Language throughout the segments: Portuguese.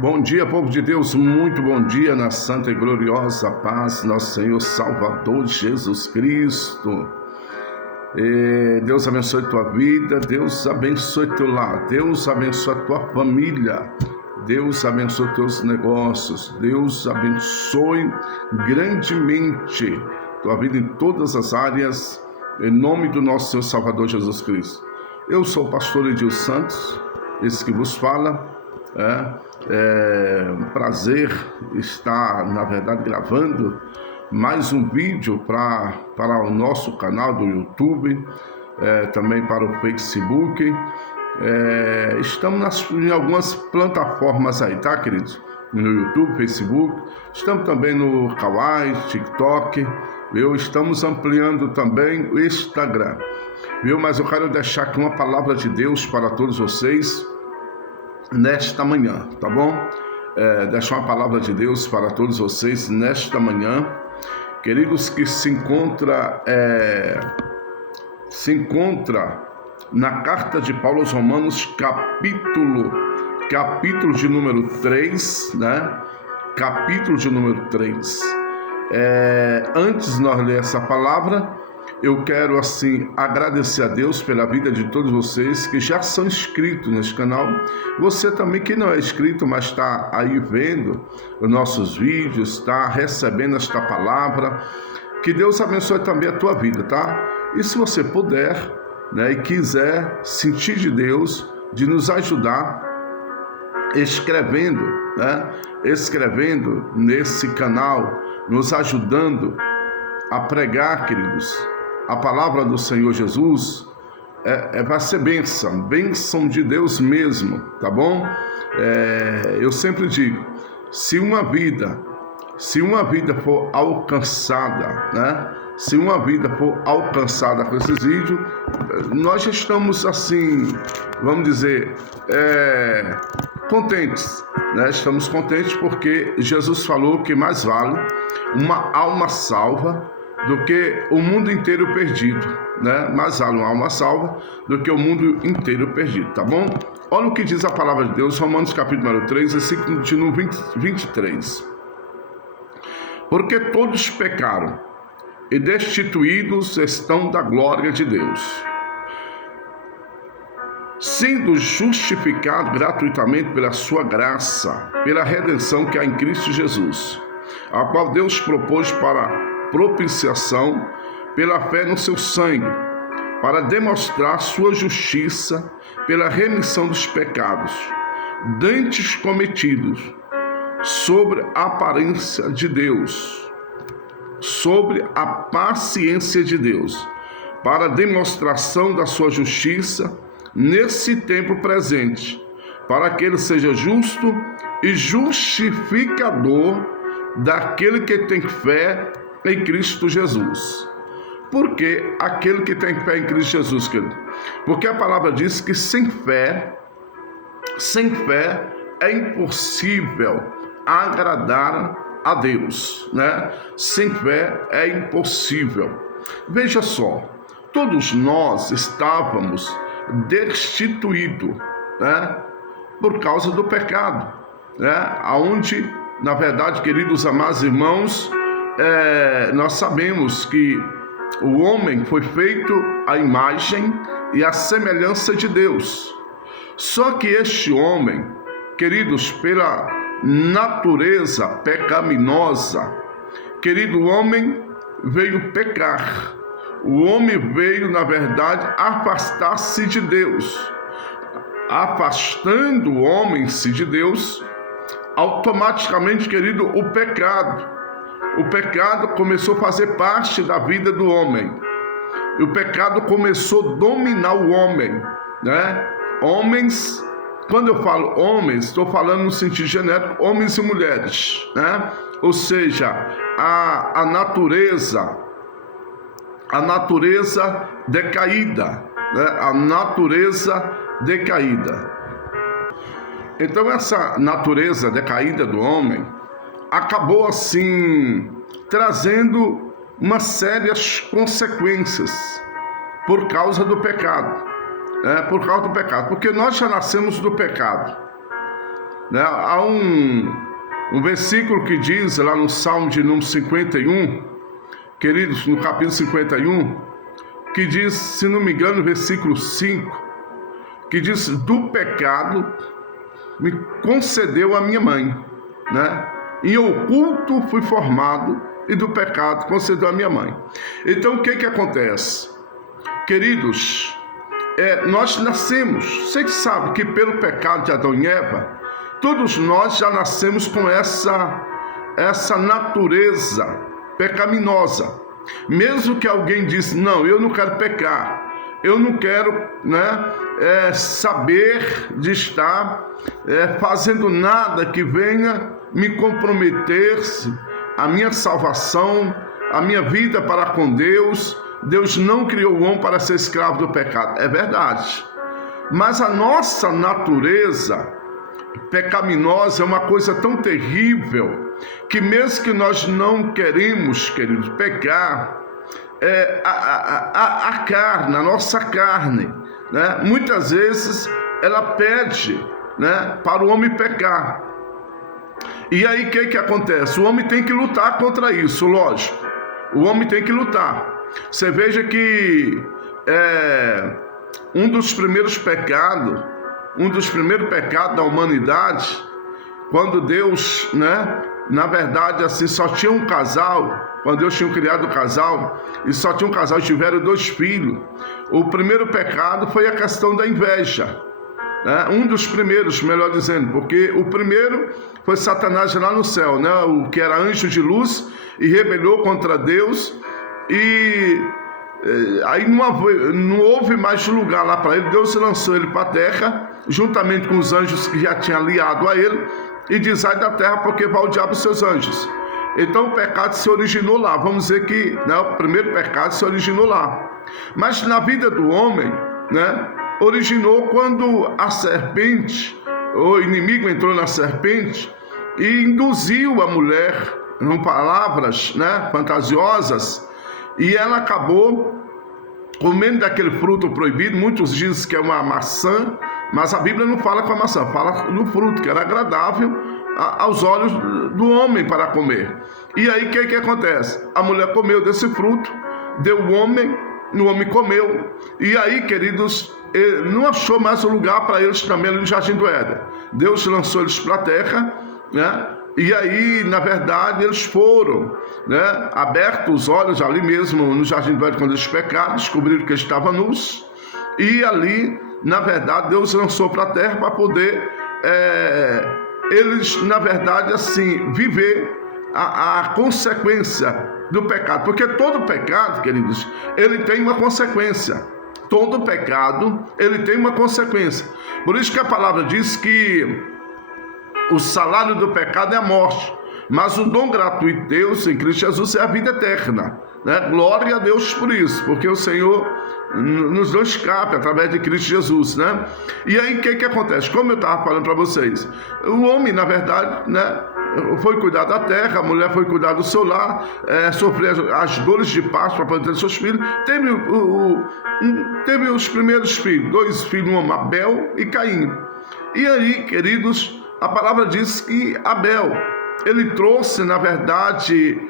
Bom dia, povo de Deus, muito bom dia na santa e gloriosa paz, nosso Senhor Salvador Jesus Cristo. Deus abençoe tua vida, Deus abençoe teu lar, Deus abençoe tua família, Deus abençoe teus negócios, Deus abençoe grandemente tua vida em todas as áreas, em nome do nosso Senhor Salvador Jesus Cristo. Eu sou o pastor Edilson Santos, esse que vos fala. É um prazer estar, na verdade, gravando mais um vídeo para o nosso canal do YouTube, também para o Facebook. Estamos em algumas plataformas aí, tá, queridos? No YouTube, Facebook, estamos também no Kawaii, TikTok, viu? Estamos ampliando também o Instagram, viu? Mas eu quero deixar aqui uma palavra de Deus para todos vocês nesta manhã, tá bom? Deixar uma palavra de Deus para todos vocês nesta manhã, queridos, que se encontra na carta de Paulo aos Romanos, capítulo de número 3, né? Capítulo de número 3. Antes de nós ler essa palavra, eu quero assim agradecer a Deus pela vida de todos vocês que já são inscritos nesse canal. Você também que não é inscrito, mas está aí vendo os nossos vídeos, está recebendo esta palavra. Que Deus abençoe também a tua vida, tá? E se você puder, né, e quiser sentir de Deus, de nos ajudar escrevendo nesse canal, nos ajudando a pregar, queridos, a palavra do Senhor Jesus, vai ser bênção de Deus mesmo, tá bom? Eu sempre digo, se uma vida for alcançada, né? Se uma vida for alcançada com esses vídeos, nós já estamos assim, vamos dizer, contentes, né? Estamos contentes porque Jesus falou que mais vale uma alma salva do que o mundo inteiro perdido, né? Mais vale uma alma salva do que o mundo inteiro perdido, tá bom? Olha o que diz a palavra de Deus, Romanos capítulo 3, versículo 23. Porque todos pecaram e destituídos estão da glória de Deus, sendo justificados gratuitamente pela sua graça, pela redenção que há em Cristo Jesus, a qual Deus propôs para propiciação pela fé no seu sangue, para demonstrar sua justiça pela remissão dos pecados dantes cometidos sobre a aparência de Deus, sobre a paciência de Deus, para demonstração da sua justiça nesse tempo presente, para que ele seja justo e justificador daquele que tem fé em Cristo Jesus. Por que aquele que tem fé em Cristo Jesus, querido? Porque a palavra diz que sem fé é impossível agradar a Deus, né? Sem fé é impossível. Veja só, todos nós estávamos destituídos, né? Por causa do pecado, né? Aonde, na verdade, queridos amados irmãos, nós sabemos que o homem foi feito à imagem e à semelhança de Deus. Só que este homem, queridos, pela natureza pecaminosa, querido, o homem veio pecar. O homem veio, na verdade, afastar-se de Deus. Afastando o homem-se de Deus, automaticamente, querido, o pecado começou a fazer parte da vida do homem. E o pecado começou a dominar o homem, né? Homens, quando eu falo homens, estou falando no sentido genérico, homens e mulheres, né? Ou seja, a natureza decaída, né? A natureza decaída. Então essa natureza decaída do homem acabou assim trazendo umas sérias consequências por causa do pecado, porque nós já nascemos do pecado. né? Há um versículo que diz lá no Salmo de número 51, queridos, no capítulo 51, que diz, se não me engano, versículo 5, que diz: do pecado me concedeu a minha mãe, né? Em oculto fui formado, e do pecado concedeu a minha mãe. Então o que acontece? Queridos, nós nascemos, vocês sabem que pelo pecado de Adão e Eva, todos nós já nascemos com essa natureza pecaminosa. Mesmo que alguém diz, não, eu não quero pecar, eu não quero, né, saber de estar fazendo nada que venha me comprometer a minha salvação, a minha vida para com Deus. Deus não criou o homem para ser escravo do pecado. É verdade. Mas a nossa natureza pecaminosa é uma coisa tão terrível que mesmo que nós não queremos, queridos, pecar, a carne, a nossa carne, né, muitas vezes ela pede, né, para o homem pecar. E aí o que acontece? O homem tem que lutar contra isso, lógico. O homem tem que lutar. Você veja que um dos primeiros pecados da humanidade, quando Deus, né, na verdade, assim, só tinha um casal, quando Deus tinha criado o casal, e só tinha um casal, tiveram 2 filhos, o primeiro pecado foi a questão da inveja. Um dos primeiros, melhor dizendo, porque o primeiro foi Satanás lá no céu, né? O que era anjo de luz e rebelou contra Deus, e aí não houve mais lugar lá para ele. Deus lançou ele para a terra, juntamente com os anjos que já tinham aliado a ele, e diz: sai da terra, porque vai o diabo e seus anjos. Então o pecado se originou lá. Vamos dizer que, né, o primeiro pecado se originou lá. Mas na vida do homem, né, originou quando a serpente, o inimigo entrou na serpente e induziu a mulher com palavras, né, fantasiosas, e ela acabou comendo daquele fruto proibido. Muitos dizem que é uma maçã, mas a Bíblia não fala com a maçã, fala do fruto, que era agradável aos olhos do homem para comer. E aí o que acontece? A mulher comeu desse fruto, deu o homem comeu, e aí, queridos, não achou mais um lugar para eles também no Jardim do Éden. Deus lançou eles para a terra, né? E aí, na verdade, eles foram, né, abertos os olhos ali mesmo no Jardim do Éden, quando eles pecaram, descobriram que eles estavam nus, e ali, na verdade, Deus lançou para a terra para poder eles, na verdade, assim, viver a consequência do pecado. Porque todo pecado, queridos, ele tem uma consequência. Todo pecado, ele tem uma consequência. Por isso que a palavra diz que o salário do pecado é a morte, mas o dom gratuito de Deus em Cristo Jesus é a vida eterna, né? Glória a Deus por isso, porque o Senhor nos deu escape através de Cristo Jesus, né? E aí o que acontece? Como eu estava falando para vocês, o homem, na verdade, né, foi cuidar da terra, a mulher foi cuidar do seu lar, sofrer as dores de parto para poder ter seus filhos. Teve os primeiros filhos, 2 filhos, um, Abel e Caim. E aí, queridos, a palavra diz que Abel, ele trouxe, na verdade,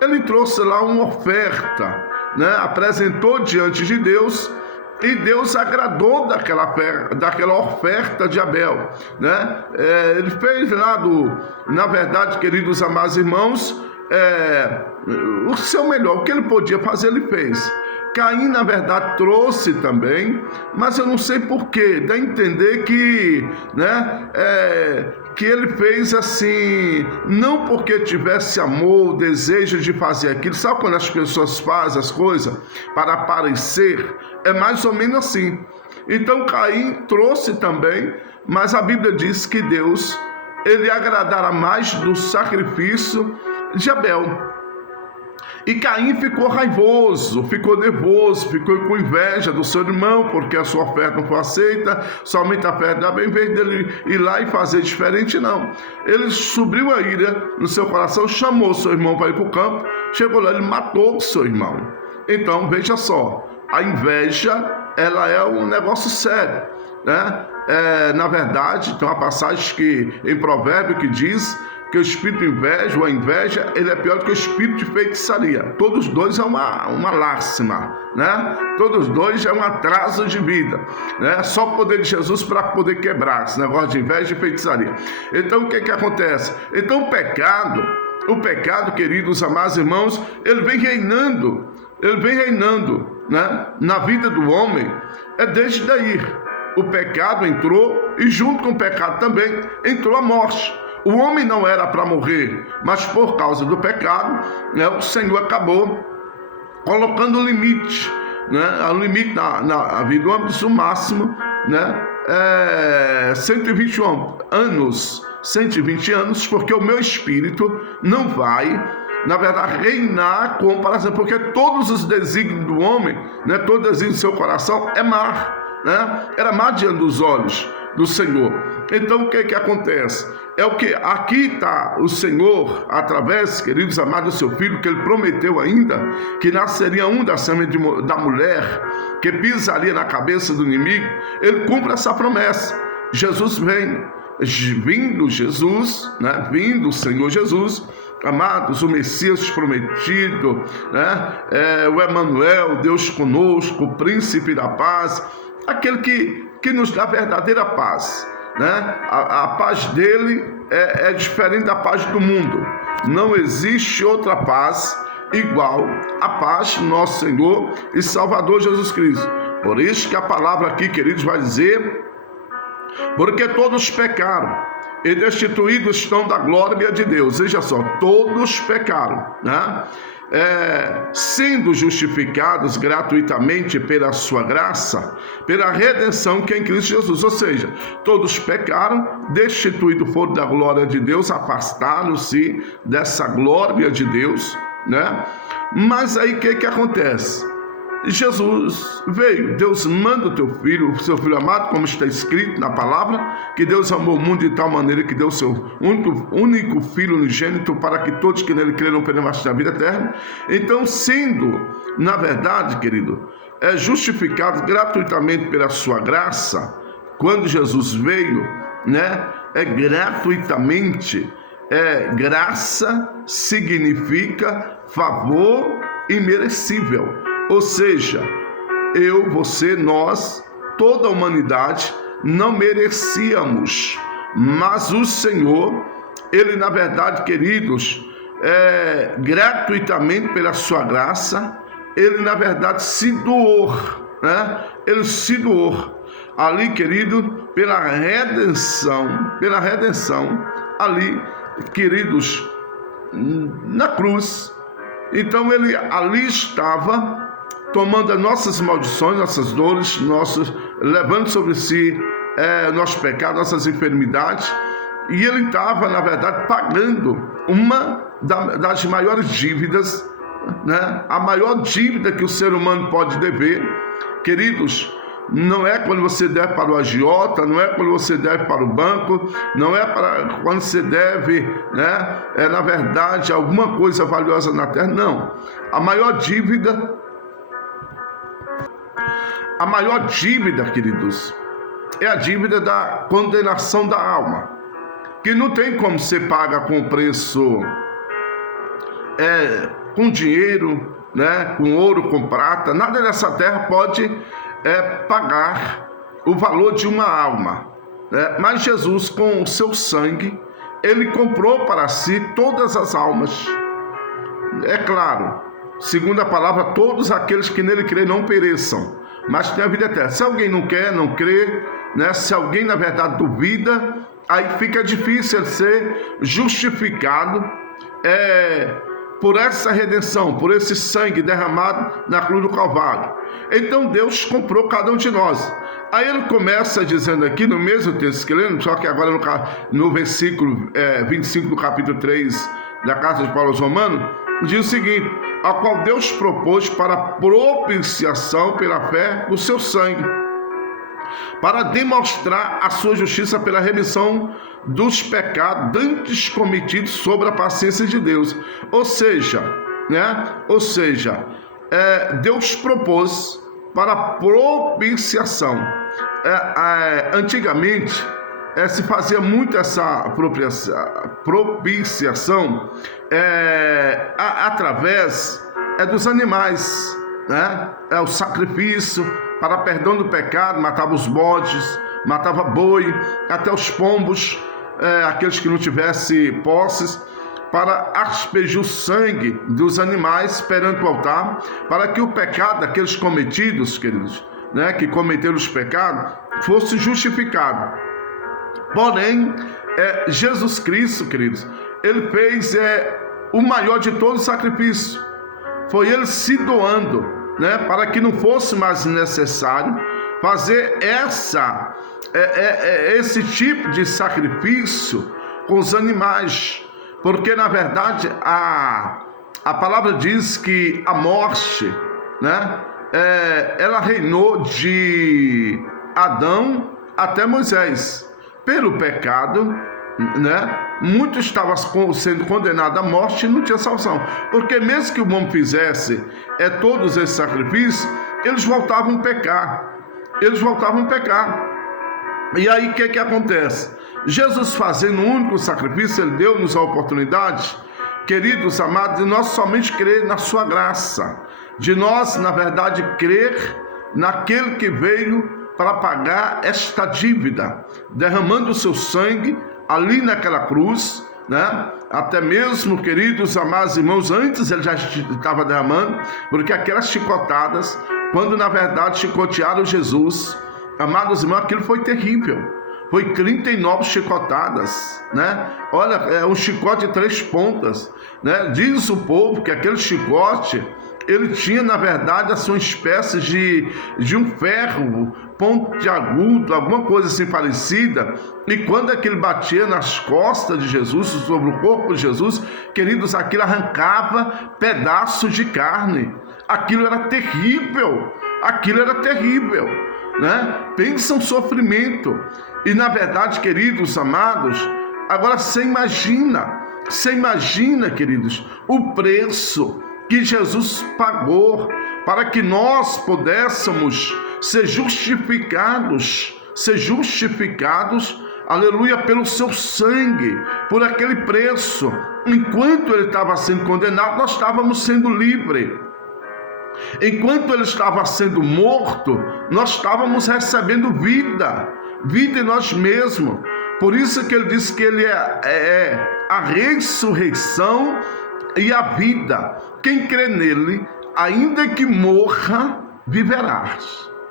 ele trouxe lá uma oferta, né? Apresentou diante de Deus, e Deus agradou daquela oferta de Abel, né? Ele fez lá na verdade, queridos amados irmãos, o seu melhor, o que ele podia fazer, ele fez. Caim, na verdade, trouxe também, mas eu não sei porquê, dá a entender que, né, que ele fez assim, não porque tivesse amor, desejo de fazer aquilo. Sabe quando as pessoas fazem as coisas para aparecer? É mais ou menos assim. Então Caim trouxe também, mas a Bíblia diz que Deus, ele agradará mais do sacrifício de Abel. E Caim ficou raivoso, ficou nervoso, ficou com inveja do seu irmão, porque a sua oferta não foi aceita, somente a oferta de Abel. Em vez dele ir lá e fazer diferente, não. Ele subiu a ira no seu coração, chamou seu irmão para ir para o campo, chegou lá, ele matou o seu irmão. Então, veja só, a inveja, ela é um negócio sério. né? Na verdade, tem uma passagem em Provérbio que diz que o espírito inveja, ou a inveja, ele é pior do que o espírito de feitiçaria. Todos dois é uma lástima, né? Todos dois é um atraso de vida, né? Só o poder de Jesus para poder quebrar esse negócio de inveja e feitiçaria. Então, o que acontece? Então, o pecado, queridos amados irmãos, ele vem reinando, né? Na vida do homem, desde daí. O pecado entrou e junto com o pecado também entrou a morte. O homem não era para morrer, mas por causa do pecado, né, o Senhor acabou colocando o limite, né, o limite na vida do homem, o máximo, né, 120 anos, 120 anos, porque o meu espírito não vai, na verdade, reinar com, por exemplo, porque todos os desígnios do homem, né, todo desígnio do seu coração é mar, né, era mar diante dos olhos do Senhor. Então, o que acontece? É o que aqui está o Senhor, através, queridos amados, do seu Filho, que ele prometeu ainda, que nasceria um da semente da mulher, que pisaria na cabeça do inimigo. Ele cumpre essa promessa. Jesus vem, vindo Jesus, né? Vindo o Senhor Jesus, amados, o Messias prometido, né? O Emanuel, Deus conosco, o príncipe da paz, aquele que nos dá a verdadeira paz, né? A paz dele é diferente da paz do mundo. Não existe outra paz igual à paz do nosso Senhor e Salvador Jesus Cristo. Por isso que a palavra aqui, queridos, vai dizer: porque todos pecaram e destituídos estão da glória de Deus. Veja só, todos pecaram, né? Sendo justificados gratuitamente pela sua graça, pela redenção que é em Cristo Jesus. Ou seja, todos pecaram, destituídos foram da glória de Deus, afastaram-se dessa glória de Deus, né? Mas aí o que acontece? Jesus veio, Deus manda o seu filho amado, como está escrito na palavra, que Deus amou o mundo de tal maneira que deu o seu único filho unigênito, para que todos que nele creram permaneçam na vida eterna. Então, sendo, na verdade, querido, justificado gratuitamente pela sua graça, quando Jesus veio, né, gratuitamente. Graça significa favor imerecível. Ou seja, eu, você, nós, toda a humanidade não merecíamos, mas o Senhor, ele na verdade, queridos, gratuitamente pela sua graça, ele na verdade se doou, né? Ele se doou ali, querido, pela redenção, ali, queridos, na cruz. Então ele ali estava tomando as nossas maldições, nossas dores, levando sobre si nossos pecados, nossas enfermidades, e ele estava, na verdade, pagando uma das maiores dívidas, né? A maior dívida que o ser humano pode dever, queridos. Não é quando você deve para o agiota, não é quando você deve para o banco, não é para quando você deve, né? Na verdade, alguma coisa valiosa na terra, não. A maior dívida, queridos, é a dívida da condenação da alma, que não tem como ser paga com preço, com dinheiro, né? Com ouro, com prata, nada nessa terra pode pagar o valor de uma alma, né? Mas Jesus, com o seu sangue, ele comprou para si todas as almas. É claro, segundo a palavra, todos aqueles que nele creem não pereçam, mas tem a vida eterna. Se alguém não quer, não crê, né? Se alguém na verdade duvida, aí fica difícil ser justificado por essa redenção, por esse sangue derramado na cruz do Calvário. Então Deus comprou cada um de nós. Aí ele começa dizendo aqui no mesmo texto que lemos, só que agora no versículo 25 do capítulo 3 da carta de Paulo aos Romanos, diz o seguinte: a qual Deus propôs para propiciação pela fé no seu sangue, para demonstrar a sua justiça pela remissão dos pecados antes cometidos sobre a paciência de Deus. Ou seja, né? Deus propôs para propiciação. Antigamente se fazia muito essa propiciação através dos animais, né? O sacrifício para perdão do pecado, matava os bodes, matava boi, até os pombos, aqueles que não tivessem posses, para aspergir o sangue dos animais perante o altar, para que o pecado daqueles cometidos, queridos, né, que cometeram os pecados, fosse justificado. Porém, Jesus Cristo, queridos, ele fez o maior de todos os sacrifícios. Foi ele se doando, né, para que não fosse mais necessário fazer esse tipo de sacrifício com os animais. Porque, na verdade, a palavra diz que a morte, né, ela reinou de Adão até Moisés. Pelo pecado, né, muitos estavam sendo condenados à morte e não tinha salvação. Porque mesmo que o homem fizesse todos esses sacrifícios, eles voltavam a pecar. E aí o que acontece? Jesus, fazendo um único sacrifício, ele deu-nos a oportunidade, queridos amados, de nós somente crer na sua graça, de nós, na verdade, crer naquele que veio para pagar esta dívida, derramando o seu sangue ali naquela cruz, né? Até mesmo, queridos amados irmãos, antes ele já estava derramando, porque aquelas chicotadas, quando na verdade chicotearam Jesus, amados irmãos, aquilo foi terrível. Foi 39 chicotadas, né? Olha, é um chicote de 3 pontas, né? Diz o povo que aquele chicote, ele tinha, na verdade, a sua espécie de um ferro pontiagudo, alguma coisa assim parecida. E quando aquele batia nas costas de Jesus, sobre o corpo de Jesus, queridos, aquilo arrancava pedaços de carne. Aquilo era terrível, né? Pensa um sofrimento. E na verdade, queridos amados, agora você imagina, queridos, o preço que Jesus pagou para que nós pudéssemos ser justificados, aleluia, pelo seu sangue, por aquele preço. Enquanto ele estava sendo condenado, nós estávamos sendo livres. Enquanto ele estava sendo morto, nós estávamos recebendo vida em nós mesmos. Por isso que ele disse que ele é a ressurreição e a vida. Quem crê nele, ainda que morra, viverá.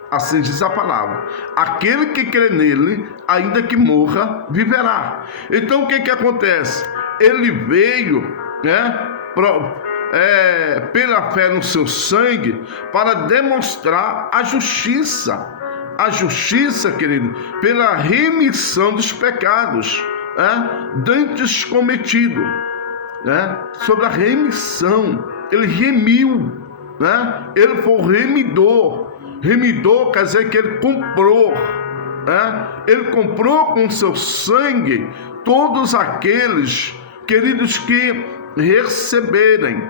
Assim diz a palavra. Aquele que crê nele, ainda que morra, viverá. Então o que acontece? Ele veio, né, pela fé no seu sangue, para demonstrar a justiça, querido, pela remissão dos pecados, dantes cometidos, sobre a remissão. Ele remiu, ele foi o remidor. Remidor quer dizer que ele comprou, ele comprou com seu sangue todos aqueles, queridos, que receberem,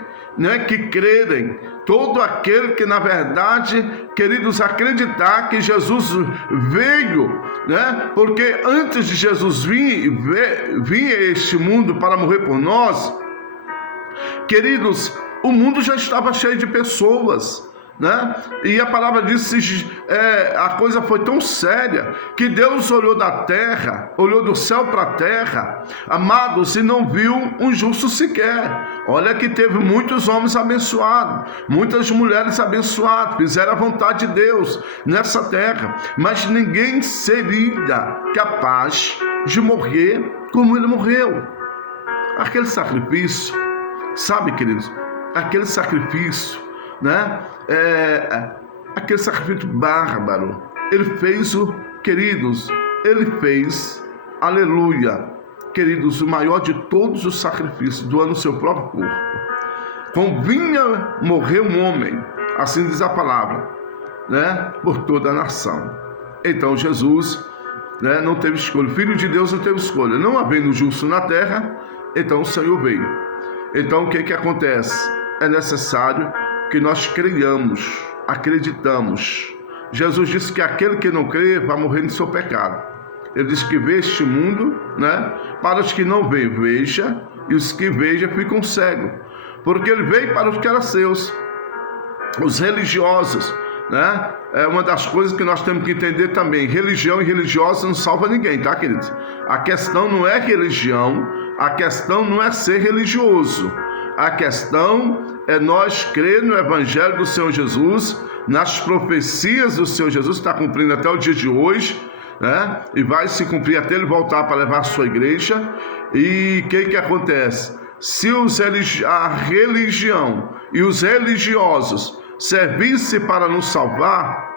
que crerem, todo aquele que na verdade, queridos, acreditar que Jesus veio, porque antes de Jesus vir a este mundo para morrer por nós, queridos, o mundo já estava cheio de pessoas, e a palavra diz, a coisa foi tão séria que Deus olhou do céu para a terra, amados, e não viu um justo sequer. Olha que teve muitos homens abençoados, muitas mulheres abençoadas, fizeram a vontade de Deus nessa terra, mas ninguém seria capaz de morrer como ele morreu. Aquele sacrifício, sabe, queridos, aquele sacrifício, aquele sacrifício bárbaro, ele fez aleluia, queridos, o maior de todos os sacrifícios, doando o seu próprio corpo. Convinha morrer um homem, assim diz a palavra, por toda a nação. Então Jesus, não teve escolha, o Filho de Deus não teve escolha, não havendo justo na terra, então o Senhor veio. Então o que acontece? É necessário que nós creiamos, acreditamos, Jesus disse que aquele que não crê vai morrer no seu pecado. Ele disse que vê este mundo, né? Para os que não veem, veja, e os que vejam ficam cegos. Porque ele veio para os que eram seus, os religiosos, né? É uma das coisas que nós temos que entender também. Religião e religiosa não salva ninguém, tá, queridos? A questão não é religião, a questão não é ser religioso. A questão é nós crer no Evangelho do Senhor Jesus, nas profecias do Senhor Jesus, que está cumprindo até o dia de hoje, né? E vai se cumprir até ele voltar para levar a sua igreja. E o que acontece? Se a religião e os religiosos servissem para nos salvar,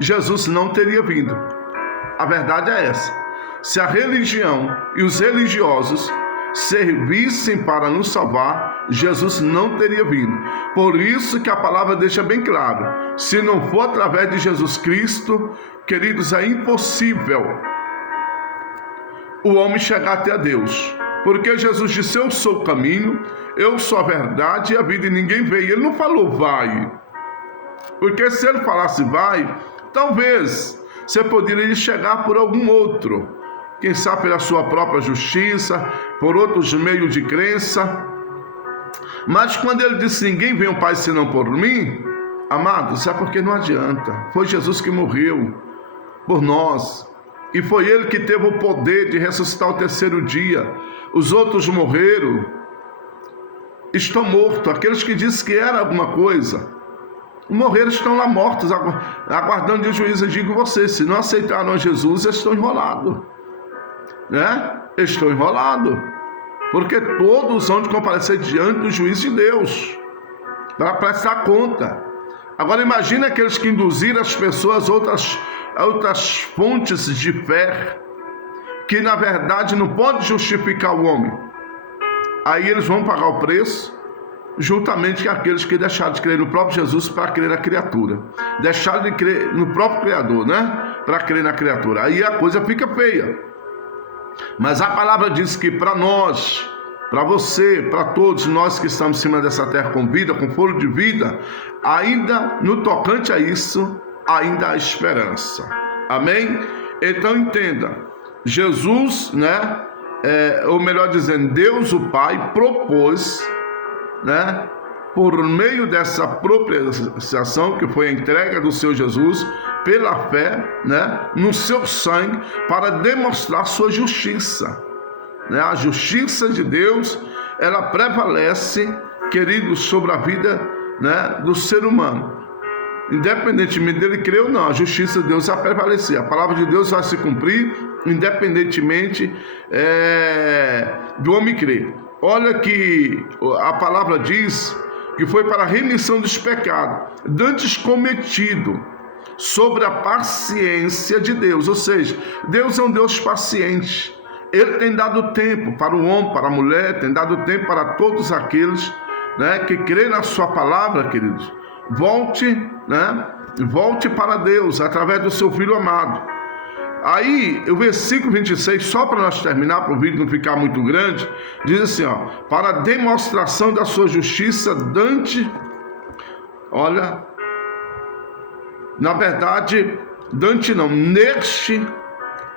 Jesus não teria vindo. A verdade é essa. Se a religião e os religiosos servissem para nos salvar, Jesus não teria vindo. Por isso que a palavra deixa bem claro: se não for através de Jesus Cristo, queridos, é impossível o homem chegar até a Deus. Porque Jesus disse: eu sou o caminho, eu sou a verdade e a vida, e ninguém veio. Ele não falou vai. Porque se ele falasse vai, talvez você poderia chegar por algum outro. Quem sabe pela sua própria justiça, por outros meios de crença. Mas quando ele disse: ninguém vem ao Pai senão por mim, amados, é porque não adianta. Foi Jesus que morreu por nós. E foi ele que teve o poder de ressuscitar ao terceiro dia. Os outros morreram, estão mortos. Aqueles que dizem que era alguma coisa, morreram, estão lá mortos, aguardando de juízo. Eu digo vocês, se não aceitaram a Jesus, estão enrolados, né? Estão enrolados, porque todos vão de comparecer diante do juízo de Deus para prestar conta. Agora imagine aqueles que induziram as pessoas a outras fontes de fé, que na verdade não pode justificar o homem. Aí eles vão pagar o preço, juntamente com aqueles que deixaram de crer no próprio Jesus para crer na criatura. Deixaram de crer no próprio Criador, né? Para crer na criatura. Aí a coisa fica feia. Mas a palavra diz que para nós, para você, para todos nós que estamos em cima dessa terra com vida, com fôlego de vida, ainda no tocante a isso, ainda há esperança. Amém? Então entenda, Jesus, né? Ou melhor dizendo, Deus o Pai propôs, né? Por meio dessa propiciação que foi a entrega do Senhor Jesus, pela fé, né? No seu sangue, para demonstrar sua justiça, né? A justiça de Deus, ela prevalece, queridos, sobre a vida, né? Do ser humano. Independentemente dele crer ou não, a justiça de Deus vai prevalecer. A palavra de Deus vai se cumprir, independentemente do homem crer. Olha que a palavra diz que foi para a remissão dos pecados dantes cometido, sobre a paciência de Deus. Ou seja, Deus é um Deus paciente. Ele tem dado tempo para o homem, para a mulher, tem dado tempo para todos aqueles, né, que creem na sua palavra, queridos. Volte, né? Volte para Deus através do seu Filho amado. Aí, o versículo 26, só para nós terminar, para o vídeo não ficar muito grande, diz assim, ó: para a demonstração da sua justiça dante, olha, na verdade, dante não, neste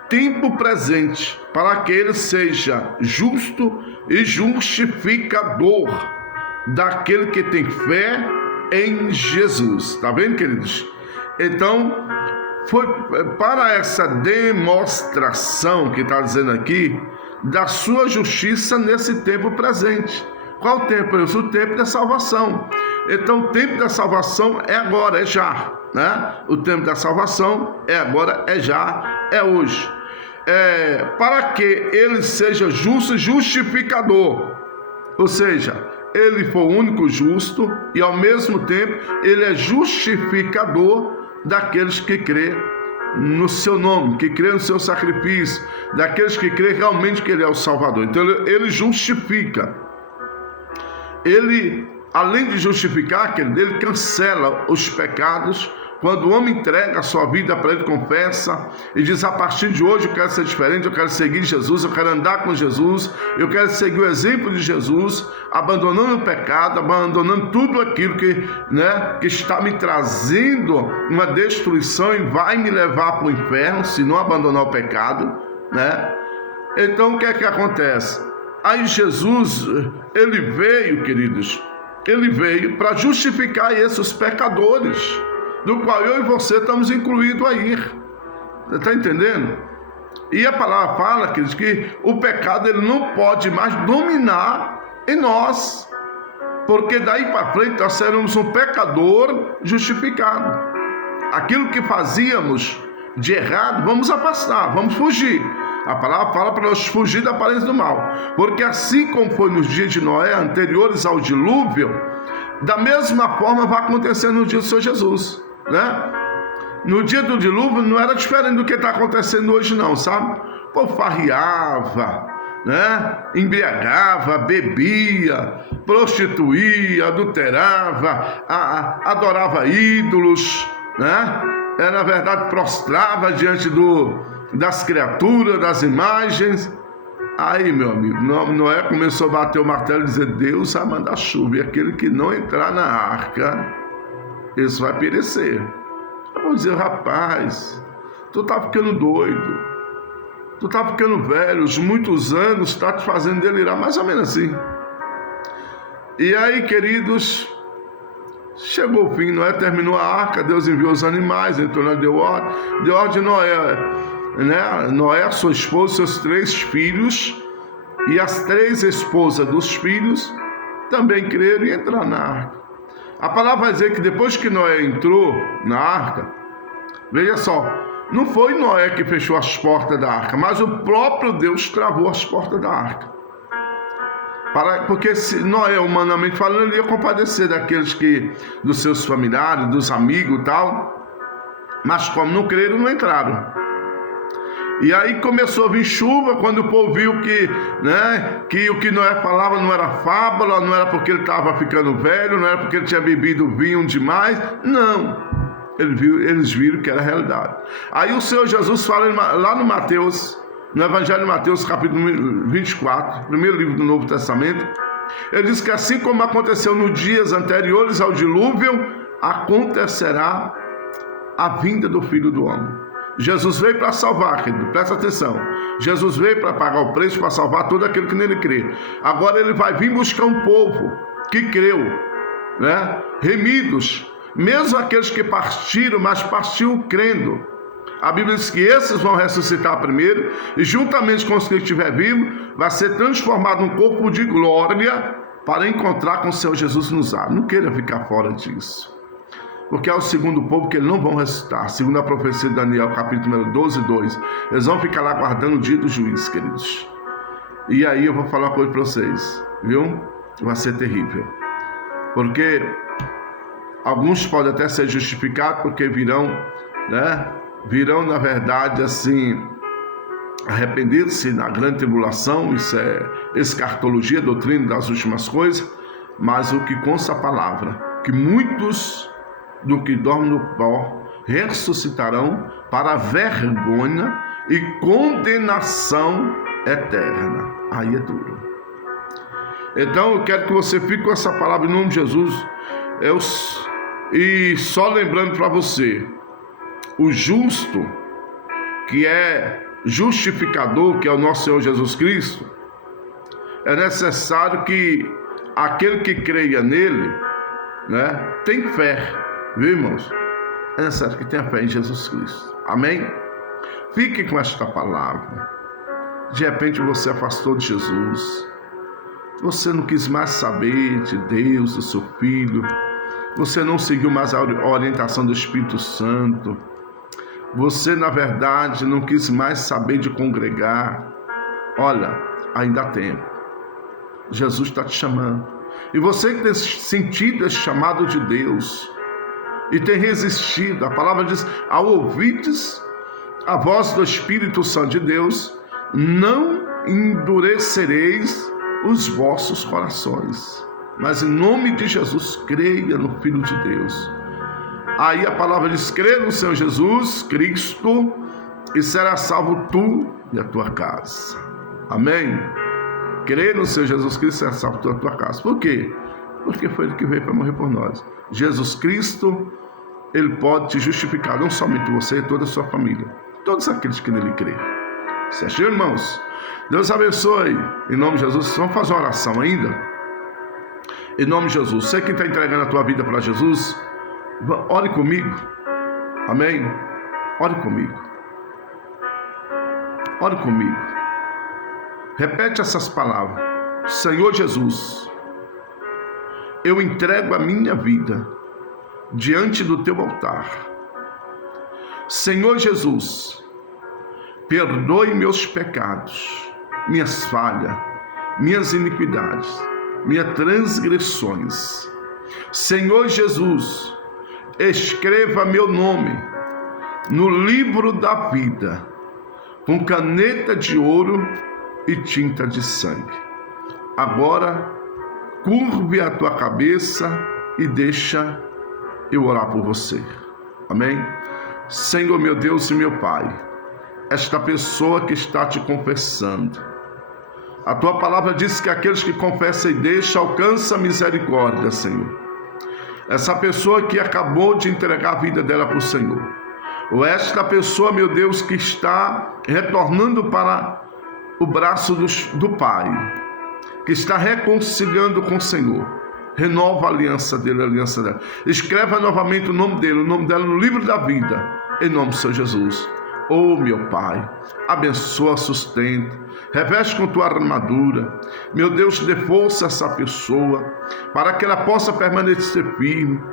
tempo presente, para que ele seja justo e justificador daquele que tem fé em Jesus. Tá vendo, queridos? Então, foi para essa demonstração que está dizendo aqui da sua justiça nesse tempo presente. Qual o tempo? O tempo da salvação. Então, o tempo da salvação é agora, é já, né? O tempo da salvação é agora, é já, é hoje. Para que ele seja justo e justificador, ou seja, ele foi o único justo e ao mesmo tempo ele é justificador daqueles que crê no seu nome, que crê no seu sacrifício, daqueles que crê realmente que ele é o Salvador. Então ele justifica. Ele, além de justificar, ele cancela os pecados Quando o homem entrega a sua vida para Ele, confessa e diz: a partir de hoje eu quero ser diferente, eu quero seguir Jesus, eu quero andar com Jesus, eu quero seguir o exemplo de Jesus, abandonando o pecado, abandonando tudo aquilo que está me trazendo uma destruição e vai me levar para o inferno, se não abandonar o pecado, né? Então o que é que acontece? Aí Jesus, Ele veio, queridos, Ele veio para justificar esses pecadores, do qual eu e você estamos incluídos aí. Você está entendendo? E a palavra fala, queridos, que o pecado ele não pode mais dominar em nós, porque daí para frente nós seremos um pecador justificado. Aquilo que fazíamos de errado, vamos afastar, vamos fugir. A palavra fala para nós fugir da aparência do mal, porque assim como foi nos dias de Noé, anteriores ao dilúvio, da mesma forma vai acontecer no dia do Senhor Jesus, né? No dia do dilúvio não era diferente do que está acontecendo hoje não, sabe? O povo farriava, né? Embriagava, bebia, prostituía, adulterava, adorava ídolos, né? Na verdade prostrava diante das criaturas, das imagens. Aí, meu amigo, Noé começou a bater o martelo e dizer: Deus vai mandar chuva, e aquele que não entrar na arca, esse vai perecer. Eu vou dizer: rapaz, tu tá ficando doido, tu tá ficando velho, os muitos anos tá te fazendo delirar, mais ou menos assim. E aí, queridos, chegou o fim, Noé terminou a arca, Deus enviou os animais, então deu ordem Noé, né? Noé, sua esposa, seus 3 filhos e as 3 esposas dos filhos também creram e entraram na arca. A palavra vai dizer que depois que Noé entrou na arca, veja só, não foi Noé que fechou as portas da arca, mas o próprio Deus travou as portas da arca. Porque se Noé, humanamente falando, ele ia compadecer dos seus familiares, dos amigos e tal, mas como não creram, não entraram. E aí começou a vir chuva, quando o povo viu que o que Noé falava não era fábula, não era porque ele estava ficando velho, não era porque ele tinha bebido vinho demais, não. Eles viram que era realidade. Aí o Senhor Jesus fala lá no Mateus, no Evangelho de Mateus, capítulo 24, primeiro livro do Novo Testamento, ele diz que assim como aconteceu nos dias anteriores ao dilúvio, acontecerá a vinda do Filho do Homem. Jesus veio para salvar, querido, presta atenção. Jesus veio para pagar o preço, para salvar todo aquele que nele crê. Agora ele vai vir buscar um povo que creu, né? Remidos, mesmo aqueles que partiram, mas partiram crendo. A Bíblia diz que esses vão ressuscitar primeiro, e juntamente com os que estiver vivo, vai ser transformado num corpo de glória para encontrar com o Senhor Jesus nos ares. Não queira ficar fora disso, porque é o segundo povo que eles não vão ressuscitar. Segundo a profecia de Daniel, capítulo 12:2, eles vão ficar lá guardando o dia do juiz, queridos. E aí eu vou falar uma coisa para vocês, viu? Vai ser terrível, porque alguns podem até ser justificados, porque virão, na verdade, assim, arrepender-se na grande tribulação. Isso é escartologia, doutrina das últimas coisas. Mas o que consta a palavra, que muitos do que dormem no pó ressuscitarão para vergonha e condenação eterna. Aí é duro. Então eu quero que você fique com essa palavra em nome de Jesus. E só lembrando para você, o justo, que é justificador, que é o nosso Senhor Jesus Cristo, é necessário que aquele que creia nele, tem fé, viu, irmãos? É necessário que tenha fé em Jesus Cristo. Amém? Fique com esta palavra. De repente você afastou de Jesus, você não quis mais saber de Deus, do seu Filho, você não seguiu mais a orientação do Espírito Santo, você na verdade não quis mais saber de congregar. Olha, ainda há tempo. Jesus está te chamando. E você que tem sentido esse chamado de Deus e tem resistido, a palavra diz: ao ouvides a voz do Espírito Santo de Deus, não endurecereis os vossos corações, mas em nome de Jesus creia no Filho de Deus. Aí a palavra diz: crê no Senhor Jesus Cristo e será salvo tu e a tua casa. Amém? Crê no Senhor Jesus Cristo e será salvo tu e a tua casa. Por quê? Porque foi Ele que veio para morrer por nós. Jesus Cristo, Ele pode te justificar, não somente você e toda a sua família, todos aqueles que nele crê. Certo, irmãos? Deus abençoe. Em nome de Jesus, vamos fazer uma oração ainda? Em nome de Jesus, você que está entregando a tua vida para Jesus, ore comigo. Amém? Ore comigo. Ore comigo. Repete essas palavras. Senhor Jesus, eu entrego a minha vida diante do teu altar. Senhor Jesus, perdoe meus pecados, minhas falhas, minhas iniquidades, minhas transgressões. Senhor Jesus, escreva meu nome no livro da vida, com caneta de ouro e tinta de sangue. Agora, curve a tua cabeça e deixa eu orar por você. Amém? Senhor, meu Deus e meu Pai, esta pessoa que está te confessando, a tua palavra diz que aqueles que confessam e deixam alcançam a misericórdia, Senhor. Essa pessoa que acabou de entregar a vida dela para o Senhor, ou esta pessoa, meu Deus, que está retornando para o braço do Pai, que está reconciliando com o Senhor, renova a aliança dele, a aliança dela. Escreva novamente o nome dele, o nome dela no livro da vida, em nome do Senhor Jesus. Oh, meu Pai, abençoa, sustenta, reveste com tua armadura. Meu Deus, dê força a essa pessoa, para que ela possa permanecer firme,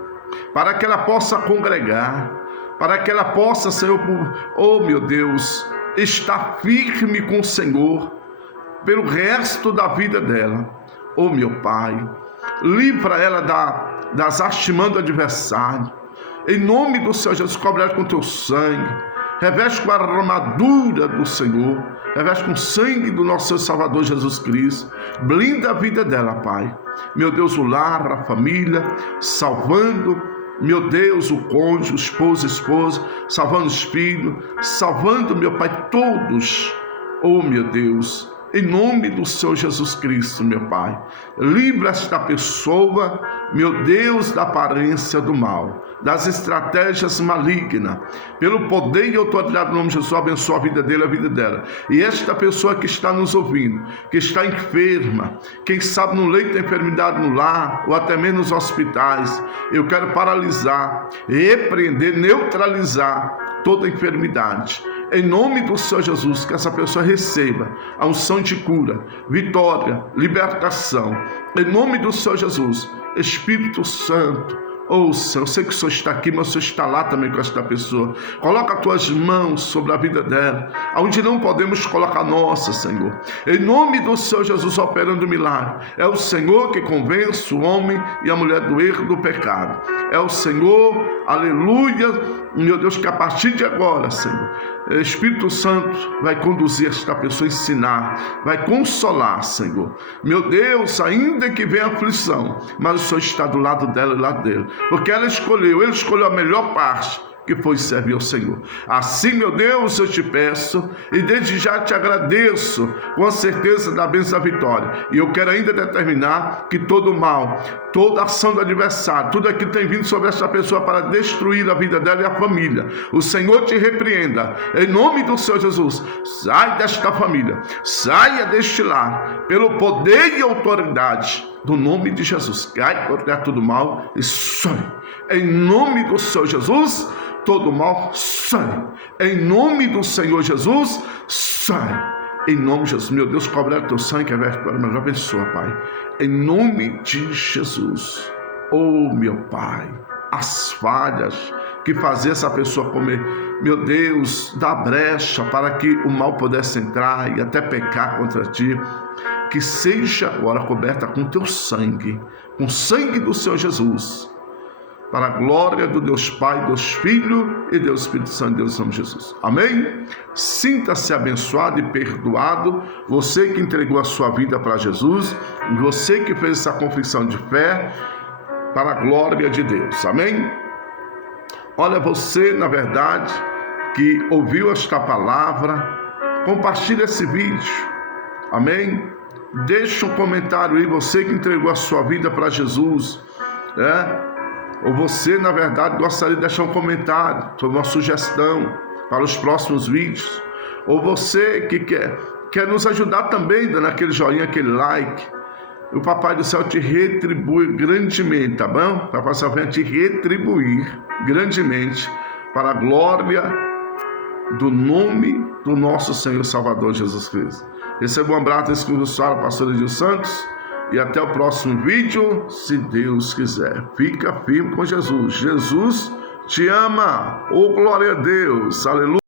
para que ela possa congregar, para que ela possa, Senhor, oh, meu Deus, estar firme com o Senhor, pelo resto da vida dela. Oh, meu Pai, livra ela das artimanhas do adversário. Em nome do Senhor Jesus, cobre ela com teu sangue. Reveste com a armadura do Senhor. Reveste com o sangue do nosso Senhor Salvador Jesus Cristo. Blinda a vida dela, Pai. Meu Deus, o lar, a família, salvando, meu Deus, o cônjuge, o esposo, a esposa, salvando os filhos, salvando, meu Pai, todos. Oh, meu Deus, em nome do Senhor Jesus Cristo, meu Pai, livra esta pessoa, meu Deus, da aparência do mal, das estratégias malignas, pelo poder e autoridade do nome de Jesus. Abençoa a vida dele, a vida dela. E esta pessoa que está nos ouvindo, que está enferma, quem sabe no leito da enfermidade no lar, ou até mesmo nos hospitais, eu quero paralisar, repreender, neutralizar toda enfermidade. Em nome do Senhor Jesus, que essa pessoa receba a unção de cura, vitória, libertação. Em nome do Senhor Jesus, Espírito Santo, oh, Senhor, eu sei que o Senhor está aqui, mas o Senhor está lá também com esta pessoa. Coloca as tuas mãos sobre a vida dela, onde não podemos colocar a nossa, Senhor. Em nome do Senhor Jesus, operando o milagre. É o Senhor que convence o homem e a mulher do erro, do pecado. É o Senhor, aleluia, meu Deus, que a partir de agora, Senhor, Espírito Santo vai conduzir esta pessoa, ensinar, vai consolar, Senhor. Meu Deus, ainda que venha aflição, mas o Senhor está do lado dela e do lado dele, porque ele escolheu a melhor parte, que foi servir ao Senhor. Assim, meu Deus, eu te peço e desde já te agradeço com a certeza da bênção da vitória. E eu quero ainda determinar que todo mal, toda ação do adversário, tudo aquilo que tem vindo sobre esta pessoa para destruir a vida dela e a família, o Senhor te repreenda, em nome do Senhor Jesus. Sai desta família, saia deste lar, pelo poder e autoridade do nome de Jesus. Cai por terra todo mal e sai, em nome do Senhor Jesus. Todo mal sai, em nome do Senhor Jesus, sai, em nome de Jesus. Meu Deus, cobre o teu sangue, que é verdadeiro, mas abençoa, Pai, em nome de Jesus. Oh, meu Pai, as falhas que fazia essa pessoa comer, meu Deus, dá brecha para que o mal pudesse entrar e até pecar contra ti, que seja agora coberta com teu sangue, com o sangue do Senhor Jesus, para a glória do Deus Pai, Deus Filho e Deus Espírito Santo, Deus amo Jesus. Amém? Sinta-se abençoado e perdoado, você que entregou a sua vida para Jesus, você que fez essa confissão de fé, para a glória de Deus. Amém? Olha, você, na verdade, que ouviu esta palavra, compartilhe esse vídeo, amém? Deixe um comentário aí, você que entregou a sua vida para Jesus, ou você, na verdade, gostaria de deixar um comentário sobre uma sugestão para os próximos vídeos, ou você que quer nos ajudar também, dando aquele joinha, aquele like. O Papai do Céu te retribui grandemente, tá bom? O Papai do Céu vem te retribuir grandemente para a glória do nome do nosso Senhor Salvador Jesus Cristo. Receba um abraço desse conversado, pastor Edil Santos, e até o próximo vídeo, se Deus quiser. Fica firme com Jesus. Jesus te ama. Oh, glória a Deus. Aleluia.